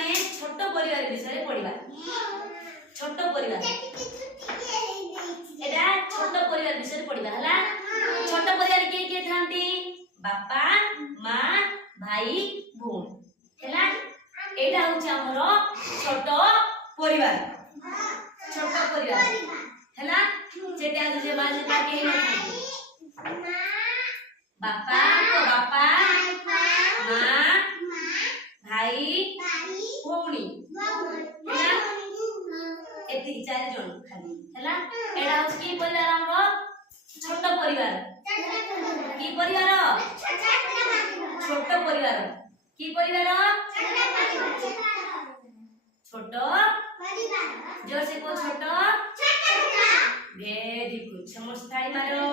आमे छोट परिवार विषय पढ़िबा छोट परिवार एटा छोट परिवार विषय पढ़िबा हला छोट परिवार के के थांती बापा मां भाई भूण हला एटा होछ हमरो छोट परिवार हला जेटा जे बाजे ताके हे बापा तो बापा मां भाई भौणी हला एति चार जन खाली हला एडा होछ की परिवार हमरो छोट परिवार की परिवार छोट परिवार की परिवार छोट परिवार जोर से को छोट वेरी गुड समस्त थाली मारो।